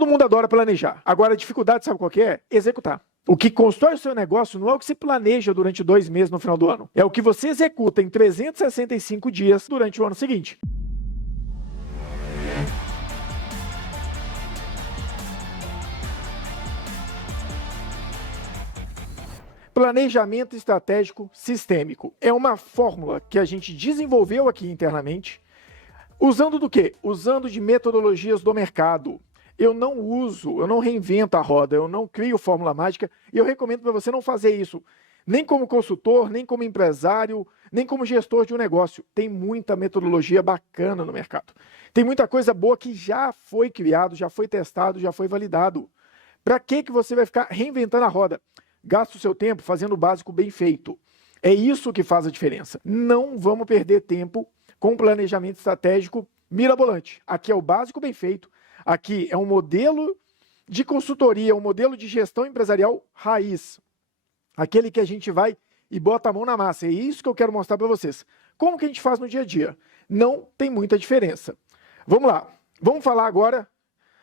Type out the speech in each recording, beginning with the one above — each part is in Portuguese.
Todo mundo adora planejar. Agora, a dificuldade, sabe qual que é? Executar. O que constrói o seu negócio não é o que se planeja durante 2 meses no final do ano. É o que você executa em 365 dias durante o ano seguinte. Planejamento estratégico sistêmico. É uma fórmula que a gente desenvolveu aqui internamente, usando do quê? Usando de metodologias do mercado. Eu não reinvento a roda, eu não crio fórmula mágica e eu recomendo para você não fazer isso, nem como consultor, nem como empresário, nem como gestor de um negócio. Tem muita metodologia bacana no mercado. Tem muita coisa boa que já foi criado, já foi testado, já foi validado. Para que você vai ficar reinventando a roda? Gasta o seu tempo fazendo o básico bem feito. É isso que faz a diferença. Não vamos perder tempo com planejamento estratégico mirabolante. Aqui é o básico bem feito. Aqui é um modelo de consultoria, um modelo de gestão empresarial raiz. Aquele que a gente vai e bota a mão na massa. É isso que eu quero mostrar para vocês. Como que a gente faz no dia a dia? Não tem muita diferença. Vamos lá. Vamos falar agora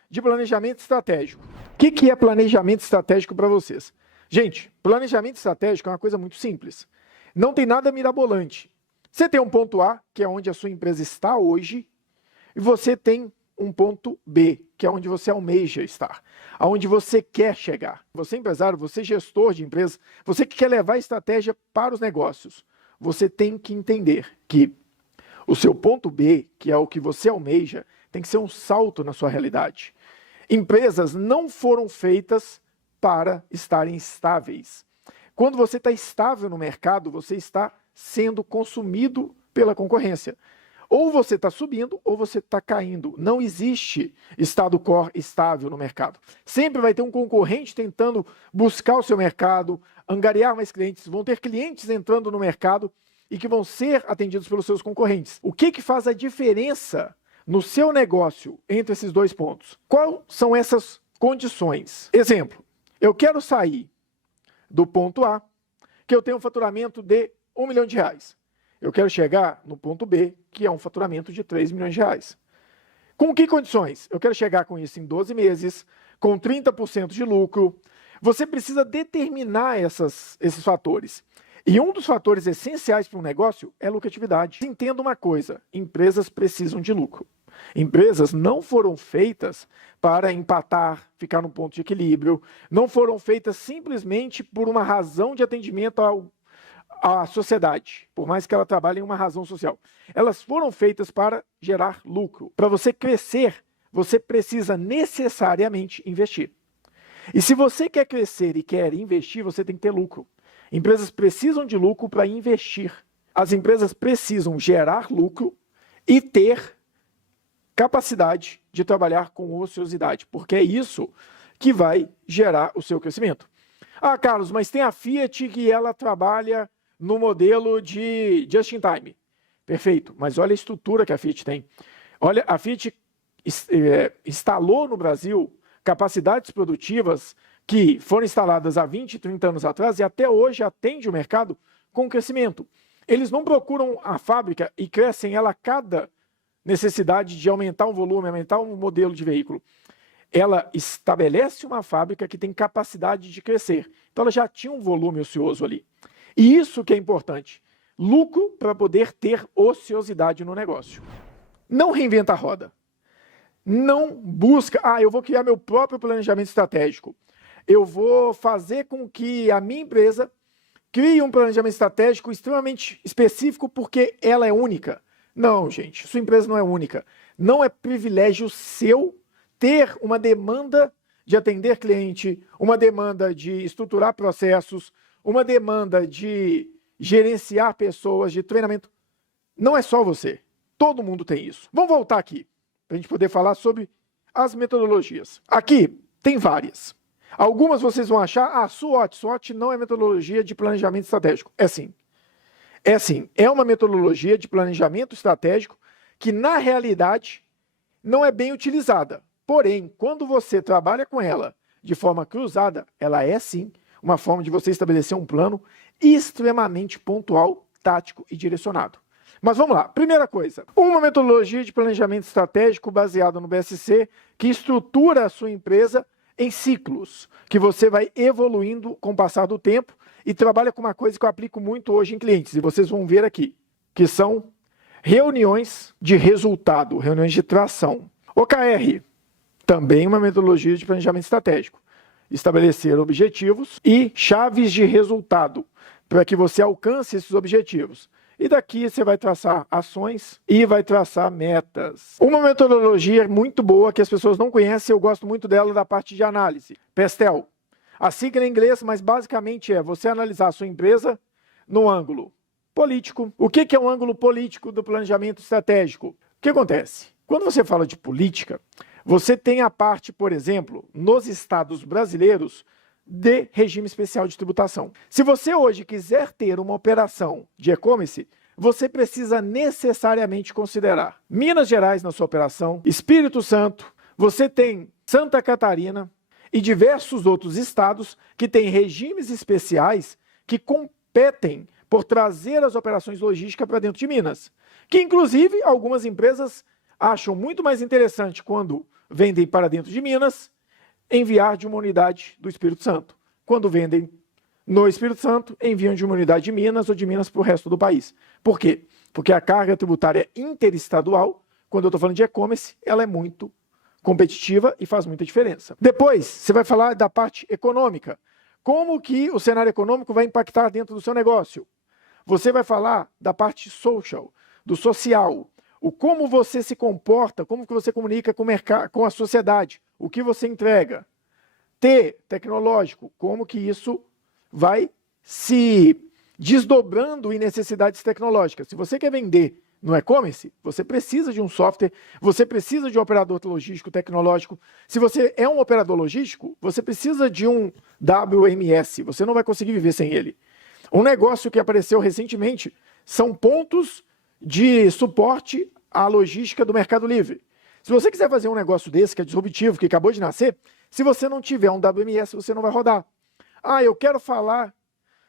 de planejamento estratégico. O que é planejamento estratégico para vocês? Gente, planejamento estratégico é uma coisa muito simples. Não tem nada mirabolante. Você tem um ponto A, que é onde a sua empresa está hoje, e você tem um ponto B, que é onde você almeja estar, aonde você quer chegar. Você é empresário, você é gestor de empresa, você que quer levar a estratégia para os negócios. Você tem que entender que o seu ponto B, que é o que você almeja, tem que ser um salto na sua realidade. Empresas não foram feitas para estarem estáveis. Quando você está estável no mercado, você está sendo consumido pela concorrência. Ou você está subindo ou você está caindo. Não existe estado core estável no mercado. Sempre vai ter um concorrente tentando buscar o seu mercado, angariar mais clientes. Vão ter clientes entrando no mercado e que vão ser atendidos pelos seus concorrentes. O que faz a diferença no seu negócio entre esses dois pontos? Quais são essas condições? Exemplo, eu quero sair do ponto A, que eu tenho um faturamento de R$1 milhão. Eu quero chegar no ponto B, que é um faturamento de R$3 milhões. Com que condições? Eu quero chegar com isso em 12 meses, com 30% de lucro. Você precisa determinar esses fatores. E um dos fatores essenciais para um negócio é a lucratividade. Entenda uma coisa, empresas precisam de lucro. Empresas não foram feitas para empatar, ficar no ponto de equilíbrio, não foram feitas simplesmente por uma razão de atendimento à sociedade, por mais que ela trabalhe em uma razão social. Elas foram feitas para gerar lucro. Para você crescer, você precisa necessariamente investir. E se você quer crescer e quer investir, você tem que ter lucro. Empresas precisam de lucro para investir. As empresas precisam gerar lucro e ter capacidade de trabalhar com ociosidade, porque é isso que vai gerar o seu crescimento. Ah, Carlos, mas tem a Fiat que ela trabalha no modelo de just-in-time. Perfeito, mas olha a estrutura que a Fiat tem. Olha, a Fiat instalou no Brasil capacidades produtivas que foram instaladas há 20, 30 anos atrás e até hoje atende o mercado com crescimento. Eles não procuram a fábrica e crescem ela a cada necessidade de aumentar um volume, aumentar um modelo de veículo. Ela estabelece uma fábrica que tem capacidade de crescer. Então ela já tinha um volume ocioso ali. E isso que é importante. Lucro para poder ter ociosidade no negócio. Não reinventa a roda. Não busca, eu vou criar meu próprio planejamento estratégico. Eu vou fazer com que a minha empresa crie um planejamento estratégico extremamente específico porque ela é única. Não, gente, sua empresa não é única. Não é privilégio seu ter uma demanda de atender cliente, uma demanda de estruturar processos, uma demanda de gerenciar pessoas, de treinamento. Não é só você. Todo mundo tem isso. Vamos voltar aqui, para a gente poder falar sobre as metodologias. Aqui tem várias. Algumas vocês vão achar, SWOT não é metodologia de planejamento estratégico. É sim. É uma metodologia de planejamento estratégico que, na realidade, não é bem utilizada. Porém, quando você trabalha com ela de forma cruzada, ela é sim uma forma de você estabelecer um plano extremamente pontual, tático e direcionado. Mas vamos lá. Primeira coisa, uma metodologia de planejamento estratégico baseada no BSC que estrutura a sua empresa em ciclos, que você vai evoluindo com o passar do tempo e trabalha com uma coisa que eu aplico muito hoje em clientes, e vocês vão ver aqui, que são reuniões de resultado, reuniões de tração. OKR, também uma metodologia de planejamento estratégico. Estabelecer objetivos e chaves de resultado, para que você alcance esses objetivos. E daqui você vai traçar ações e vai traçar metas. Uma metodologia muito boa que as pessoas não conhecem, eu gosto muito dela da parte de análise. PESTEL. A sigla em inglês, mas basicamente é você analisar a sua empresa no ângulo político. O que é um ângulo político do planejamento estratégico? O que acontece? Quando você fala de política, você tem a parte, por exemplo, nos estados brasileiros, de regime especial de tributação. Se você hoje quiser ter uma operação de e-commerce, você precisa necessariamente considerar Minas Gerais na sua operação, Espírito Santo, você tem Santa Catarina e diversos outros estados que têm regimes especiais que competem por trazer as operações logísticas para dentro de Minas. Que, inclusive, algumas empresas acham muito mais interessante quando vendem para dentro de Minas enviar de uma unidade do Espírito Santo. Quando vendem no Espírito Santo, enviam de uma unidade de Minas ou de Minas para o resto do país. Por quê? Porque a carga tributária interestadual, quando eu estou falando de e-commerce, ela é muito competitiva e faz muita diferença. Depois, você vai falar da parte econômica. Como que o cenário econômico vai impactar dentro do seu negócio? Você vai falar da parte social, do social, o como você se comporta, como que você comunica com o mercado, com a sociedade, o que você entrega. T, tecnológico, como que isso vai se desdobrando em necessidades tecnológicas. Se você quer vender no e-commerce, você precisa de um software, você precisa de um operador logístico tecnológico. Se você é um operador logístico, você precisa de um WMS, você não vai conseguir viver sem ele. Um negócio que apareceu recentemente são pontos de suporte à logística do Mercado Livre. Se você quiser fazer um negócio desse, que é disruptivo, que acabou de nascer, se você não tiver um WMS, você não vai rodar. Ah, eu quero falar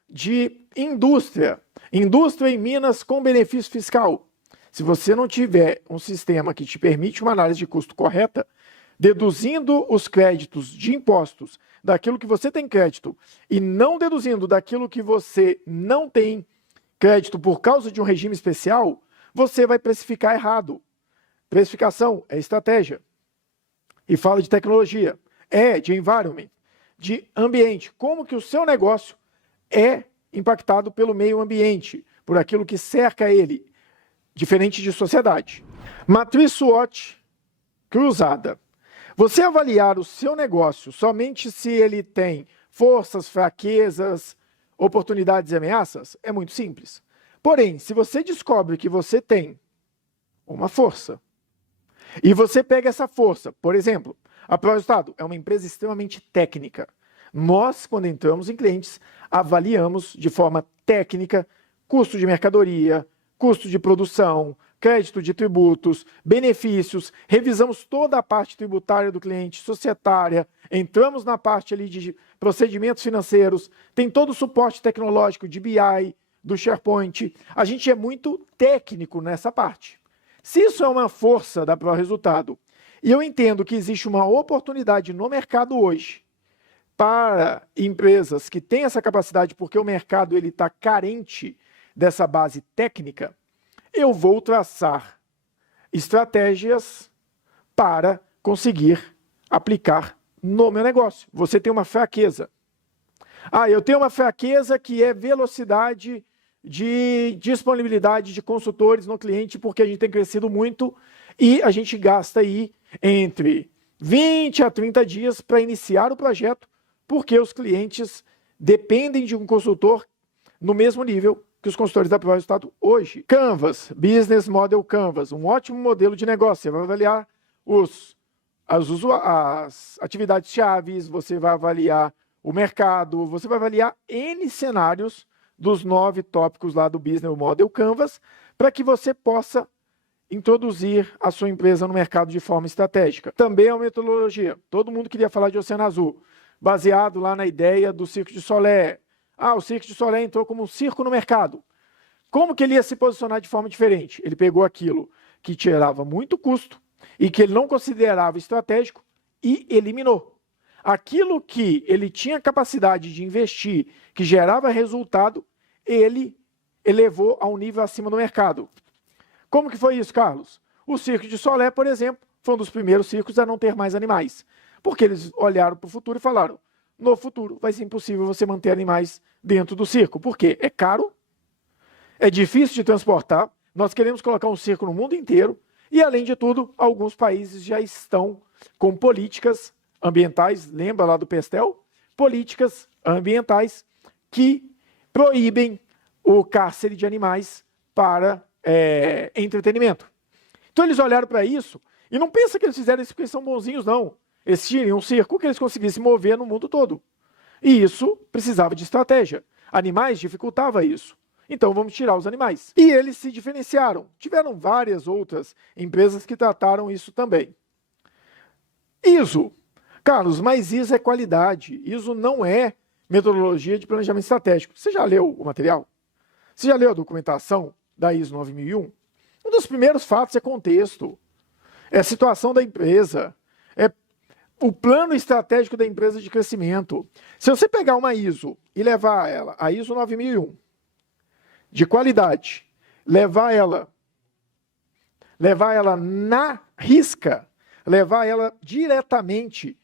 de indústria. Indústria em Minas com benefício fiscal. Se você não tiver um sistema que te permite uma análise de custo correta, deduzindo os créditos de impostos daquilo que você tem crédito e não deduzindo daquilo que você não tem crédito por causa de um regime especial, você vai precificar errado. Precificação é estratégia. E fala de tecnologia, de environment, de ambiente. Como que o seu negócio é impactado pelo meio ambiente, por aquilo que cerca ele, diferente de sociedade. Matriz SWOT cruzada. Você avaliar o seu negócio somente se ele tem forças, fraquezas, oportunidades e ameaças é muito simples. Porém, se você descobre que você tem uma força e você pega essa força, por exemplo, a ProResultado é uma empresa extremamente técnica. Nós, quando entramos em clientes, avaliamos de forma técnica custo de mercadoria, custo de produção, crédito de tributos, benefícios, revisamos toda a parte tributária do cliente, societária, entramos na parte ali de procedimentos financeiros, tem todo o suporte tecnológico de BI, do SharePoint. A gente é muito técnico nessa parte. Se isso é uma força da ProResultado, e eu entendo que existe uma oportunidade no mercado hoje para empresas que têm essa capacidade, porque o mercado está carente dessa base técnica, eu vou traçar estratégias para conseguir aplicar no meu negócio. Você tem uma fraqueza. Eu tenho uma fraqueza que é velocidade de disponibilidade de consultores no cliente, porque a gente tem crescido muito e a gente gasta aí entre 20 a 30 dias para iniciar o projeto, porque os clientes dependem de um consultor no mesmo nível que os consultores da ProResultado hoje. Canvas, Business Model Canvas, um ótimo modelo de negócio. Você vai avaliar as atividades chaves, você vai avaliar o mercado, você vai avaliar N cenários dos 9 tópicos lá do Business Model Canvas, para que você possa introduzir a sua empresa no mercado de forma estratégica. Também é uma metodologia. Todo mundo queria falar de Oceano Azul, baseado lá na ideia do Cirque du Soleil. O Cirque du Soleil entrou como um circo no mercado. Como que ele ia se posicionar de forma diferente? Ele pegou aquilo que tirava muito custo e que ele não considerava estratégico e eliminou. Aquilo que ele tinha capacidade de investir, que gerava resultado, ele elevou a um nível acima do mercado. Como que foi isso, Carlos? O Circo de Solé, por exemplo, foi um dos primeiros circos a não ter mais animais. Porque eles olharam para o futuro e falaram, no futuro vai ser impossível você manter animais dentro do circo. Por quê? É caro, é difícil de transportar, nós queremos colocar um circo no mundo inteiro e, além de tudo, alguns países já estão com políticas ambientais, lembra lá do Pestel? Políticas ambientais que proíbem o cárcere de animais para entretenimento. Então eles olharam para isso e não pensa que eles fizeram isso porque eles são bonzinhos, não. Eles tinham um circo que eles conseguissem mover no mundo todo. E isso precisava de estratégia. Animais dificultava isso. Então vamos tirar os animais. E eles se diferenciaram. Tiveram várias outras empresas que trataram isso também. ISO. Carlos, mas ISO é qualidade. ISO não é metodologia de planejamento estratégico. Você já leu o material? Você já leu a documentação da ISO 9001? Um dos primeiros fatos é contexto. É a situação da empresa. É o plano estratégico da empresa de crescimento. Se você pegar uma ISO e levar ela, a ISO 9001, de qualidade, levar ela na risca, levar ela diretamente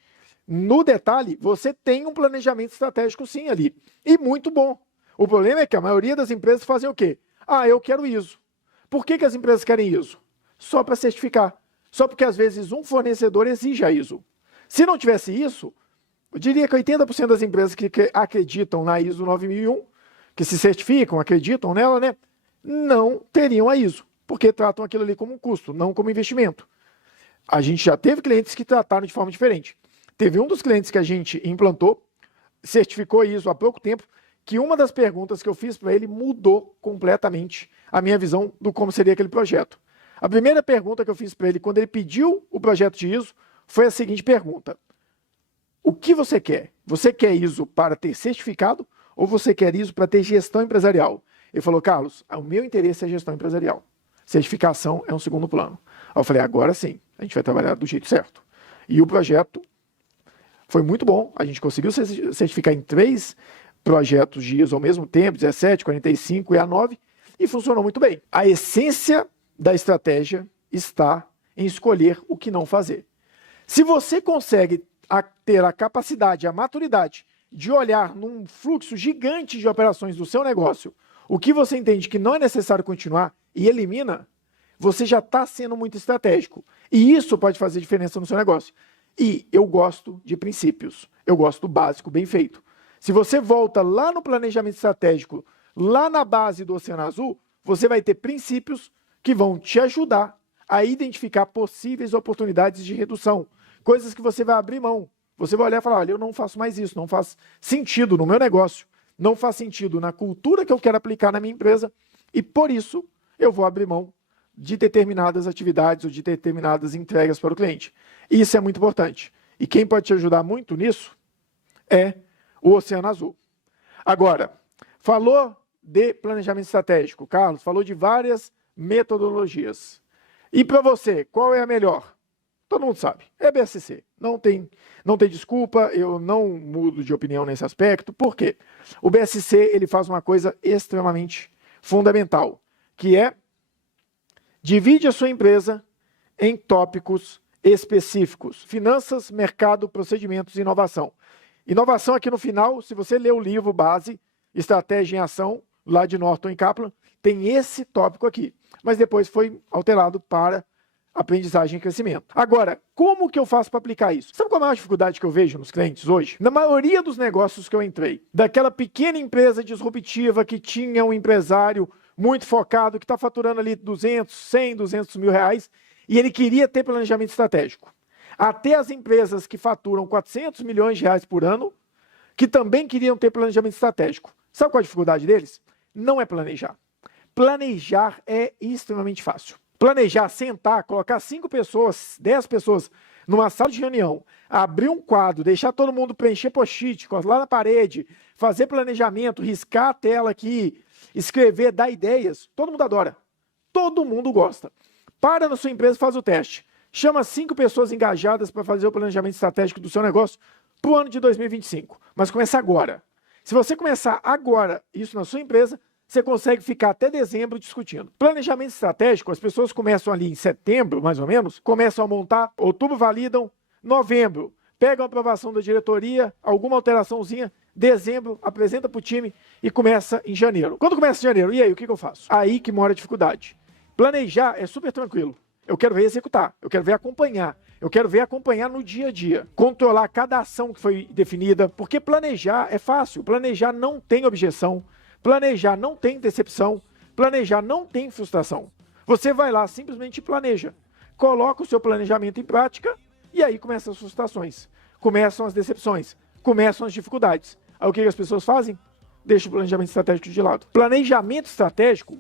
no detalhe, você tem um planejamento estratégico sim ali. E muito bom. O problema é que a maioria das empresas fazem o quê? Ah, eu quero ISO. Por que as empresas querem ISO? Só para certificar. Só porque às vezes um fornecedor exige a ISO. Se não tivesse isso, eu diria que 80% das empresas que acreditam na ISO 9001, que se certificam, acreditam nela, né, não teriam a ISO, porque tratam aquilo ali como um custo, não como investimento. A gente já teve clientes que trataram de forma diferente. Teve um dos clientes que a gente implantou, certificou ISO há pouco tempo, que uma das perguntas que eu fiz para ele mudou completamente a minha visão do como seria aquele projeto. A primeira pergunta que eu fiz para ele, quando ele pediu o projeto de ISO, foi a seguinte pergunta: o que você quer? Você quer ISO para ter certificado ou você quer ISO para ter gestão empresarial? Ele falou, Carlos, o meu interesse é gestão empresarial. Certificação é um segundo plano. Aí eu falei, agora sim, a gente vai trabalhar do jeito certo. E o projeto foi muito bom, a gente conseguiu certificar em 3 projetos de ISO ao mesmo tempo, 17, 45 e A9, e funcionou muito bem. A essência da estratégia está em escolher o que não fazer. Se você consegue ter a capacidade, a maturidade de olhar num fluxo gigante de operações do seu negócio, o que você entende que não é necessário continuar e elimina, você já está sendo muito estratégico. E isso pode fazer diferença no seu negócio. E eu gosto de princípios. Eu gosto do básico bem feito. Se você volta lá no planejamento estratégico, lá na base do Oceano Azul, você vai ter princípios que vão te ajudar a identificar possíveis oportunidades de redução. Coisas que você vai abrir mão. Você vai olhar e falar, olha, eu não faço mais isso, não faz sentido no meu negócio, não faz sentido na cultura que eu quero aplicar na minha empresa, e por isso eu vou abrir mão de determinadas atividades ou de determinadas entregas para o cliente. Isso é muito importante. E quem pode te ajudar muito nisso é o Oceano Azul. Agora, falou de planejamento estratégico, Carlos, falou de várias metodologias. E para você, qual é a melhor? Todo mundo sabe, é BSC. Não tem desculpa, eu não mudo de opinião nesse aspecto. Por quê? O BSC ele faz uma coisa extremamente fundamental, que é divide a sua empresa em tópicos específicos. Finanças, mercado, procedimentos e inovação. Inovação aqui no final, se você ler o livro base, Estratégia em Ação, lá de Norton e Kaplan, tem esse tópico aqui. Mas depois foi alterado para aprendizagem e crescimento. Agora, como que eu faço para aplicar isso? Sabe qual é a maior dificuldade que eu vejo nos clientes hoje? Na maioria dos negócios que eu entrei, daquela pequena empresa disruptiva que tinha um empresário muito focado, que está faturando ali 200, 100, 200 mil reais, e ele queria ter planejamento estratégico. Até as empresas que faturam 400 milhões de reais por ano, que também queriam ter planejamento estratégico. Sabe qual é a dificuldade deles? Não é planejar. Planejar é extremamente fácil. Planejar, sentar, colocar 5 pessoas, 10 pessoas numa sala de reunião, abrir um quadro, deixar todo mundo preencher post-it, lá na parede, fazer planejamento, riscar a tela aqui escrever, dar ideias, todo mundo adora. Todo mundo gosta. Para na sua empresa e faz o teste. Chama 5 pessoas engajadas para fazer o planejamento estratégico do seu negócio para o ano de 2025. Mas começa agora. Se você começar agora isso na sua empresa, você consegue ficar até dezembro discutindo. Planejamento estratégico, as pessoas começam ali em setembro, mais ou menos, começam a montar, outubro validam, novembro, pegam a aprovação da diretoria, alguma alteraçãozinha, dezembro, apresenta para o time e começa em janeiro. Quando começa em janeiro, e aí, o que eu faço? Aí que mora a dificuldade. Planejar é super tranquilo. Eu quero ver executar, eu quero ver acompanhar, eu quero ver acompanhar no dia a dia, controlar cada ação que foi definida, porque planejar é fácil, planejar não tem objeção, planejar não tem decepção, planejar não tem frustração. Você vai lá, simplesmente planeja, coloca o seu planejamento em prática e aí começam as frustrações, começam as decepções, começam as dificuldades. Aí o que as pessoas fazem? Deixa o planejamento estratégico de lado. Planejamento estratégico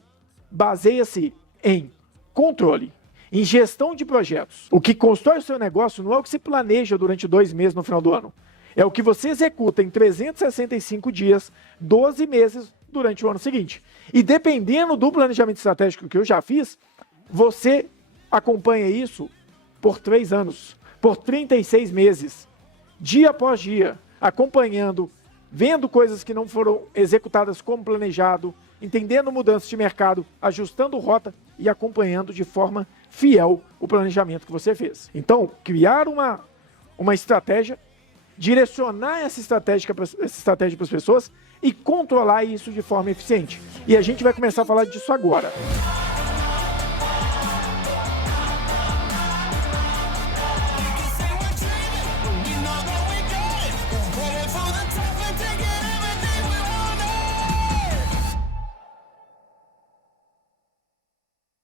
baseia-se em controle, em gestão de projetos. O que constrói o seu negócio não é o que se planeja durante 2 meses no final do ano. É o que você executa em 365 dias, 12 meses durante o ano seguinte. E dependendo do planejamento estratégico que eu já fiz, você acompanha isso por 3 anos, por 36 meses, dia após dia, acompanhando, vendo coisas que não foram executadas como planejado, entendendo mudanças de mercado, ajustando rota e acompanhando de forma fiel o planejamento que você fez. Então, criar uma estratégia, direcionar essa estratégia para as pessoas e controlar isso de forma eficiente. E a gente vai começar a falar disso agora.